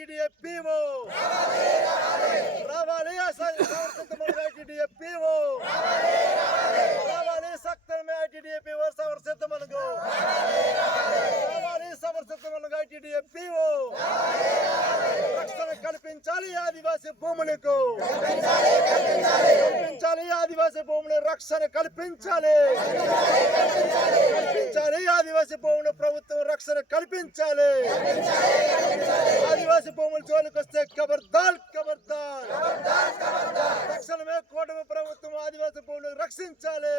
ITDA PO రావాలి సవరసిద్ధ మనకు ITDA PO రావాలి సక్తమే ITDA PO సవరసిద్ధ మనకు రావాలి సవరసిద్ధ మనకు ITDA PO రక్షణ కల్పించాలి ఆదివాసీ భూములకు కల్పించాలి ఆదివాసీ భూముల రక్షణ కల్పించాలి ఆదివాసీ భూముల ప్రభుత్వం రక్షణ కల్పించాలి ఆదివాసీ భూముల జోలికి వస్తే ఖబర్దార్ తక్షణమే కూటమి ప్రభుత్వం ఆదివాసీ భూములను రక్షించాలి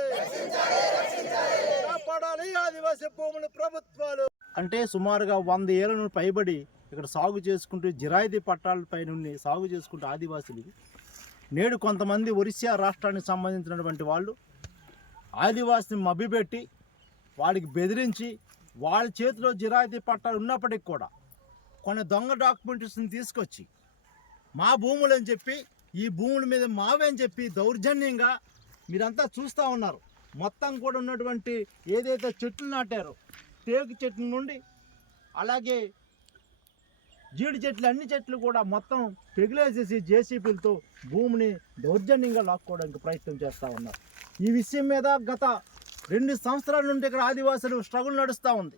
కాపాడాలి ఆదివాసీ భూముల ప్రభుత్వాలు. అంటే సుమారుగా 100 ఏళ్ల పైబడి ఇక్కడ సాగు చేసుకుంటూ జిరాయితీ పట్టాలపై నుండి సాగు చేసుకుంటూ ఆదివాసులు నేడు కొంతమంది ఒరిస్సా రాష్ట్రానికి సంబంధించినటువంటి వాళ్ళు ఆదివాసిని మభ్యపెట్టి వాడికి బెదిరించి వాళ్ళ చేతిలో జిరాయితీ పట్టాలు ఉన్నప్పటికి కూడా కొన్ని దొంగ డాక్యుమెంట్స్ని తీసుకొచ్చి మా భూములు అని చెప్పి ఈ భూముల మీద మావని చెప్పి దౌర్జన్యంగా మీరంతా చూస్తూ ఉన్నారు. మొత్తం కూడా ఉన్నటువంటి ఏదైతే చెట్లు నాటారో టేకు చెట్ల నుండి అలాగే జీడి చెట్లు అన్ని చెట్లు కూడా మొత్తం పెగిలేసేసి జేసీబీలతో భూమిని దౌర్జన్యంగా లాక్కోవడానికి ప్రయత్నం చేస్తూ ఉన్నారు. ఈ విషయం మీద గత 2 సంవత్సరాల నుండి ఇక్కడ ఆదివాసులు స్ట్రగుల్ నడుస్తూ ఉంది.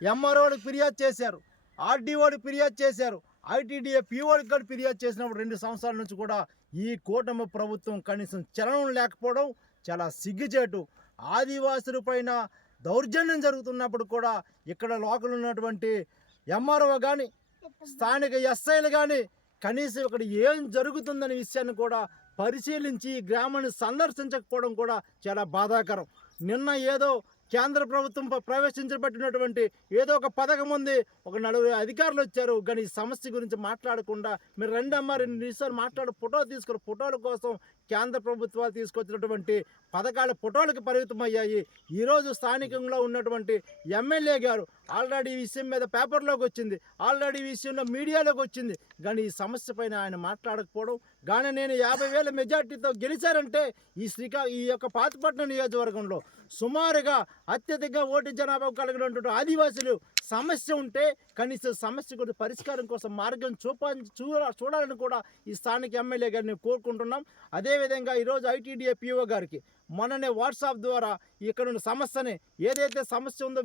ఎంఆర్ఓడికి ఫిర్యాదు చేశారు, ఆర్డీఓడికి ఫిర్యాదు చేశారు, ITDA POడికి కూడా ఫిర్యాదు చేసినప్పుడు 2 సంవత్సరాల నుంచి కూడా ఈ కూటమి ప్రభుత్వం కనీసం చలనం లేకపోవడం చాలా సిగ్గుచేటు. ఆదివాసుల పైన దౌర్జన్యం జరుగుతున్నప్పుడు కూడా ఇక్కడ లోకల్ ఉన్నటువంటి ఎంఆర్ఓ కానీ స్థానిక ఎస్ఐలు కానీ కనీసం ఇక్కడ ఏం జరుగుతుందనే విషయాన్ని కూడా పరిశీలించి గ్రామాన్ని సందర్శించకపోవడం కూడా చాలా బాధాకరం. నిన్న ఏదో కేంద్ర ప్రభుత్వం ప్రవేశించబట్టినటువంటి ఏదో ఒక పథకం ఉంది, ఒక 4 అధికారులు వచ్చారు, కానీ ఈ సమస్య గురించి మాట్లాడకుండా మీరు 2 నిమిషాలు మాట్లాడు ఫోటో తీసుకుని ఫోటోల కోసం కేంద్ర ప్రభుత్వాలు తీసుకొచ్చినటువంటి పథకాల ఫోటోలకు పరిమితమయ్యాయి. ఈరోజు స్థానికంగా ఉన్నటువంటి ఎమ్మెల్యే గారు ఆల్రెడీ ఈ విషయం మీద పేపర్లోకి వచ్చింది, ఆల్రెడీ ఈ విషయంలో మీడియాలోకి వచ్చింది, కానీ ఈ సమస్య పైన ఆయన మాట్లాడకపోవడం. కానీ నేను 50,000 మెజార్టీతో గెలిచారంటే ఈ యొక్క పాతపట్నం నియోజకవర్గంలో సుమారుగా అత్యధిక ఓటు జనాభా కలిగినటువంటి ఆదివాసులు సమస్య ఉంటే కనీసం సమస్య గురించి పరిష్కారం కోసం మార్గం చూడాలని కూడా ఈ స్థానిక ఎమ్మెల్యే గారిని కోరుకుంటున్నాం. అదేవిధంగా ఈరోజు ITDA PO గారికి మొన్ననే వాట్సాప్ ద్వారా ఇక్కడ ఉన్న సమస్యని ఏదైతే సమస్య ఉందో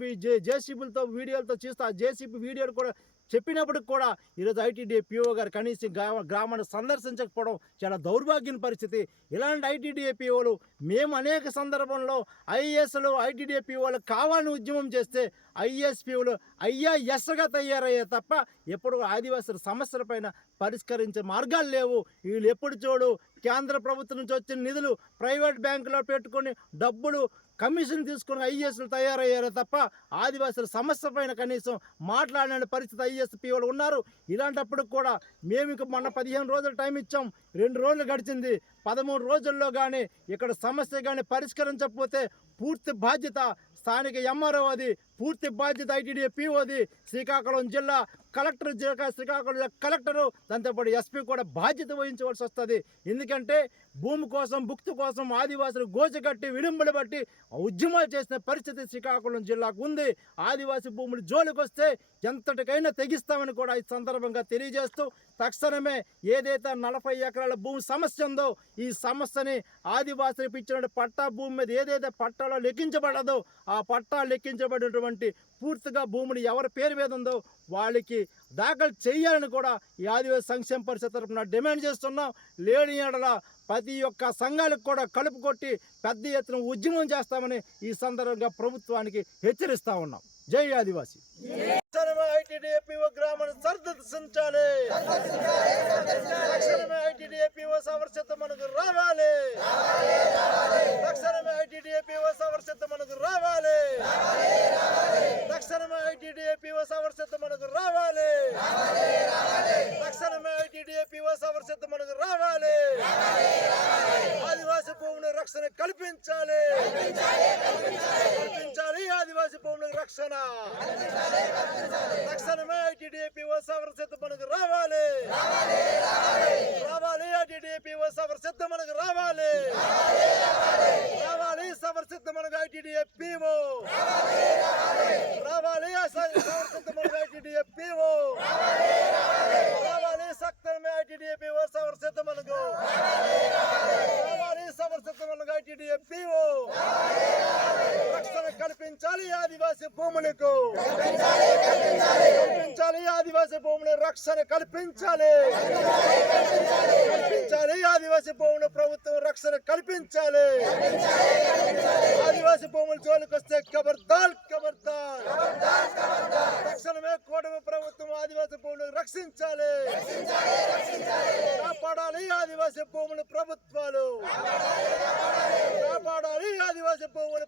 జేసీబీలతో వీడియోలతో చూస్తే ఆ జేసీబీ వీడియోలు కూడా చెప్పినప్పటికి కూడా ఈరోజు ITDA PO గారు కనీసం గ్రామాన్ని సందర్శించకపోవడం చాలా దౌర్భాగ్యం పరిస్థితి. ఇలాంటి ITDA POలు మేము అనేక సందర్భంలో IASలు ITDA POలు కావాలని ఉద్యమం చేస్తే IAS POలు IASగా తయారయ్యే తప్ప ఎప్పుడు ఆదివాసుల సమస్యలపైన పరిష్కరించే మార్గాలు లేవు. వీళ్ళు ఎప్పుడు చూడు కేంద్ర ప్రభుత్వం నుంచి వచ్చిన నిధులు ప్రైవేట్ బ్యాంకులో పెట్టుకొని డబ్బులు కమిషన్ తీసుకుని IASలు తయారయ్యారే తప్ప ఆదివాసుల సమస్య పైన కనీసం మాట్లాడిన పరిస్థితి IAS POలు ఉన్నారు. ఇలాంటప్పుడు కూడా మేము ఇక మొన్న 15 రోజులు టైం ఇచ్చాం, 2 రోజులు గడిచింది. 13 రోజుల్లో కానీ ఇక్కడ సమస్య కానీ పరిష్కరించకపోతే పూర్తి బాధ్యత స్థానిక ఎంఆర్ఓది, పూర్తి బాధ్యత ITDA POది, శ్రీకాకుళం జిల్లా కలెక్టర్ శ్రీకాకుళం కలెక్టరు దాంతోపాటు SP కూడా బాధ్యత వహించవలసి వస్తుంది. ఎందుకంటే భూమి కోసం భుక్తి కోసం ఆదివాసులు గోచగట్టి విడుంబడి బట్టి ఉద్యమాలు చేసిన పరిస్థితి శ్రీకాకుళం జిల్లాకు ఉంది. ఆదివాసీ భూములు జోలికి వస్తే ఎంతటికైనా తెగిస్తామని కూడా ఈ సందర్భంగా తెలియజేస్తూ తక్షణమే ఏదైతే 40 ఎకరాల భూమి సమస్య ఉందో ఈ సమస్యని ఆదివాసులకు ఇచ్చిన పట్టా భూమి మీద ఏదైతే పట్టాలో లెక్కించబడదో ఆ పట్టా లెక్కించబడినటువంటి పూర్తిగా భూమిని ఎవరి పేరు మీద ఉందో వాళ్ళకి దాఖలు చేయాలని కూడా ఈ ఆదివాసీ సంక్షేమ పరిషత్ తరఫున డిమాండ్ చేస్తున్నాం. లేని ఏడల ప్రతి ఒక్క సంఘాలకు కూడా కలుపు కొట్టి పెద్ద ఎత్తున ఉద్యమం చేస్తామని ఈ సందర్భంగా ప్రభుత్వానికి హెచ్చరిస్తా ఉన్నాం. జై ఆదివాసీ. ITDA PO గ్రామాన్ని సందర్శించాలి. తక్షణమే ITDA PO సవరసిద్ధ మనకు రావాలి. తక్షణమే ITDA PO సవరసిద్ధ మనకు రావాలి. తక్షణమే ITDA PO సవరసిద్ధ మనకు రావాలి. తక్షణమే ITDA PO సవరసిద్ధ మనకు రావాలి. ఆదివాసీ భూముల రక్షణ కల్పించాలి. ఆదివాసీ భూముల రక్షణ తక్షణమే ITDA PO సవరసిద్ధ మనకు రావాలి. ITDA PO సవరసిద్ధ మనకు రావాలి. సవరసిద్ధ మనకు ITDA PO రావాలి. సవరసిద్ధ మనకు ITDA PO రావాలి. ఆదివాసీ భూములకు కల్పించాలి, ఆదివాసీ భూముల రక్షణ కల్పించాలి, ఆదివాసీ భూముల ప్రభుత్వం రక్షణ కల్పించాలి. ఆదివాసీ భూముల జోలికి వస్తే ఖబర్దార్ ఖబర్దార్. తక్షణమే కూటమి ప్రభుత్వం ఆదివాసీ భూములను రక్షించాలి, కాపాడాలి ఆదివాసీ భూముల ప్రభుత్వాలు, కాపాడాలి ఆదివాసీ భూముల